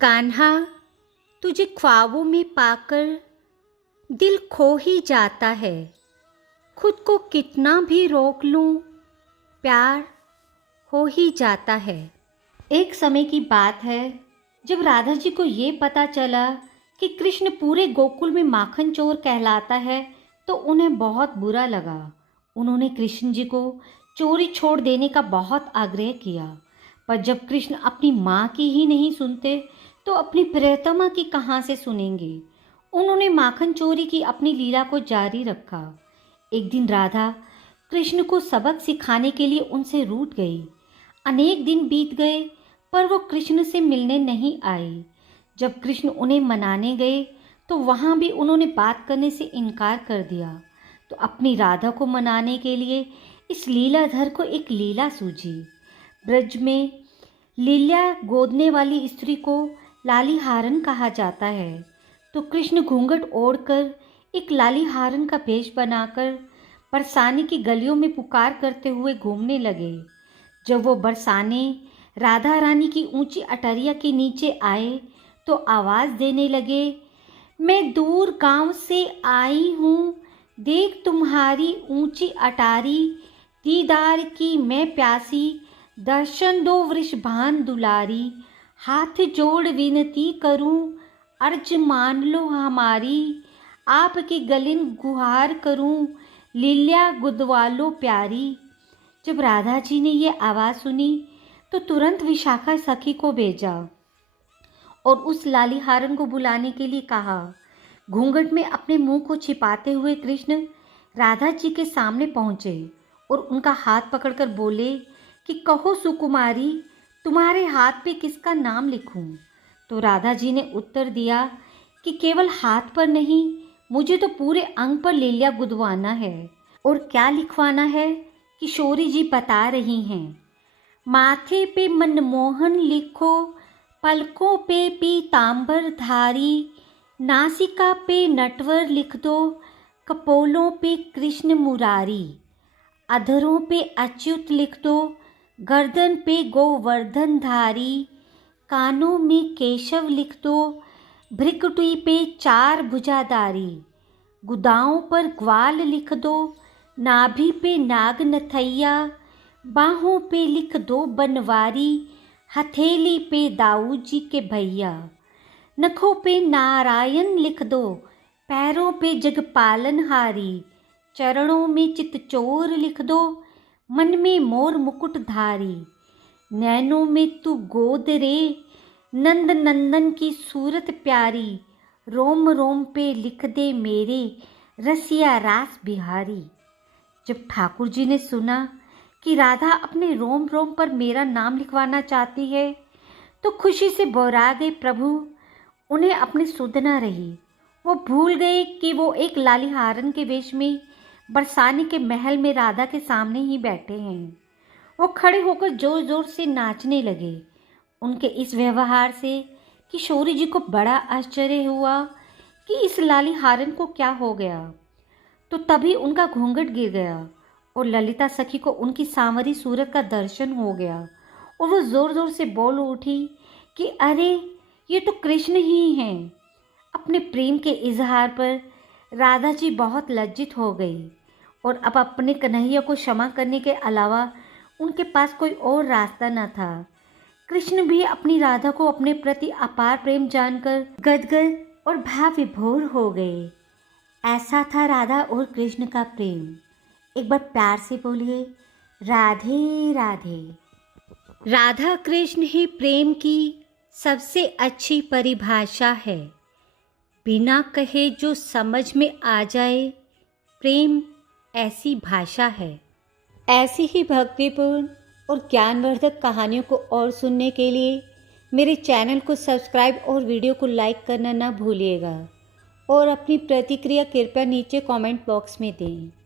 कान्हा, तुझे ख्वाबों में पाकर दिल खो ही जाता है। खुद को कितना भी रोक लूं, प्यार हो ही जाता है। एक समय की बात है जब राधा जी को ये पता चला कि कृष्ण पूरे गोकुल में माखन चोर कहलाता है तो उन्हें बहुत बुरा लगा। उन्होंने कृष्ण जी को चोरी छोड़ देने का बहुत आग्रह किया, पर जब कृष्ण अपनी माँ की ही नहीं सुनते तो अपनी प्रियतमा की कहाँ से सुनेंगे। उन्होंने माखन चोरी की अपनी लीला को जारी रखा। एक दिन राधा कृष्ण को सबक सिखाने के लिए उनसे रूठ गई। अनेक दिन बीत गए पर वो कृष्ण से मिलने नहीं आई। जब कृष्ण उन्हें मनाने गए तो वहाँ भी उन्होंने बात करने से इनकार कर दिया। तो अपनी राधा को मनाने के लिए इस लीलाधर को एक लीला सूझी। ब्रज में लीला गोदने वाली स्त्री को लालीहारन कहा जाता है। तो कृष्ण घूंघट ओढ़कर एक लालीहारन का भेष बनाकर बरसाने की गलियों में पुकार करते हुए घूमने लगे। जब वो बरसाने राधा रानी की ऊंची अटरिया के नीचे आए तो आवाज़ देने लगे, मैं दूर गांव से आई हूँ, देख तुम्हारी ऊंची अटारी, दीदार की मैं प्यासी, दर्शन दो वृषभान दुलारी, हाथ जोड़ विनती करूँ, अर्ज मान लो हमारी, आपके गलिन गुहार करूँ, लील्या गुदवालो प्यारी। जब राधा जी ने ये आवाज़ सुनी तो तुरंत विशाखा सखी को भेजा और उस लालीहारन को बुलाने के लिए कहा। घूंघट में अपने मुंह को छिपाते हुए कृष्ण राधा जी के सामने पहुँचे और उनका हाथ पकड़कर बोले कि कहो सुकुमारी, तुम्हारे हाथ पे किसका नाम लिखूं? तो राधा जी ने उत्तर दिया कि केवल हाथ पर नहीं, मुझे तो पूरे अंग पर लीलिया गुदवाना है। और क्या लिखवाना है? किशोरी जी बता रही हैं, माथे पे मनमोहन लिखो, पलकों पे पीतांबर धारी, नासिका पे नटवर लिख दो, कपोलों पे कृष्ण मुरारी, अधरों पे अच्युत लिख दो, गर्दन पे गोवर्धन धारी, कानों में केशव लिख दो, भ्रिकुटी पे चार भुजाधारी, गुदाओं पर ग्वाल लिख दो, नाभि पे नाग नथैया, बाहों पे लिख दो बनवारी, हथेली पे दाऊद जी के भैया, नखों पे नारायण लिख दो, पैरों पे जगपालनहारी, चरणों में चितचोर लिख दो, मन में मोर मुकुटधारी, नैनों में तू गोद रे, नंद नंदन की सूरत प्यारी, रोम रोम पे लिख दे मेरे, रसिया रास बिहारी। जब ठाकुर जी ने सुना कि राधा अपने रोम रोम पर मेरा नाम लिखवाना चाहती है तो खुशी से बौरा गए प्रभु। उन्हें अपनी सुध न रही। वो भूल गए कि वो एक लालीहारन के वेश में बरसाने के महल में राधा के सामने ही बैठे हैं। वो खड़े होकर जोर जोर से नाचने लगे। उनके इस व्यवहार से किशोरी जी को बड़ा आश्चर्य हुआ कि इस लालीहारन को क्या हो गया। तो तभी उनका घूंघट गिर गया और ललिता सखी को उनकी सांवरी सूरत का दर्शन हो गया और वो ज़ोर ज़ोर से बोल उठी कि अरे, ये तो कृष्ण ही हैं। अपने प्रेम के इजहार पर राधा जी बहुत लज्जित हो गई और अब अपने कन्हैया को क्षमा करने के अलावा उनके पास कोई और रास्ता न था। कृष्ण भी अपनी राधा को अपने प्रति अपार प्रेम जानकर गदगद और भाव विभोर हो गए। ऐसा था राधा और कृष्ण का प्रेम। एक बार प्यार से बोलिए, राधे राधे। राधा कृष्ण ही प्रेम की सबसे अच्छी परिभाषा है। बिना कहे जो समझ में आ जाए, प्रेम ऐसी भाषा है। ऐसी ही भक्तिपूर्ण और ज्ञानवर्धक कहानियों को और सुनने के लिए मेरे चैनल को सब्सक्राइब और वीडियो को लाइक करना ना भूलिएगा और अपनी प्रतिक्रिया कृपया नीचे कमेंट बॉक्स में दें।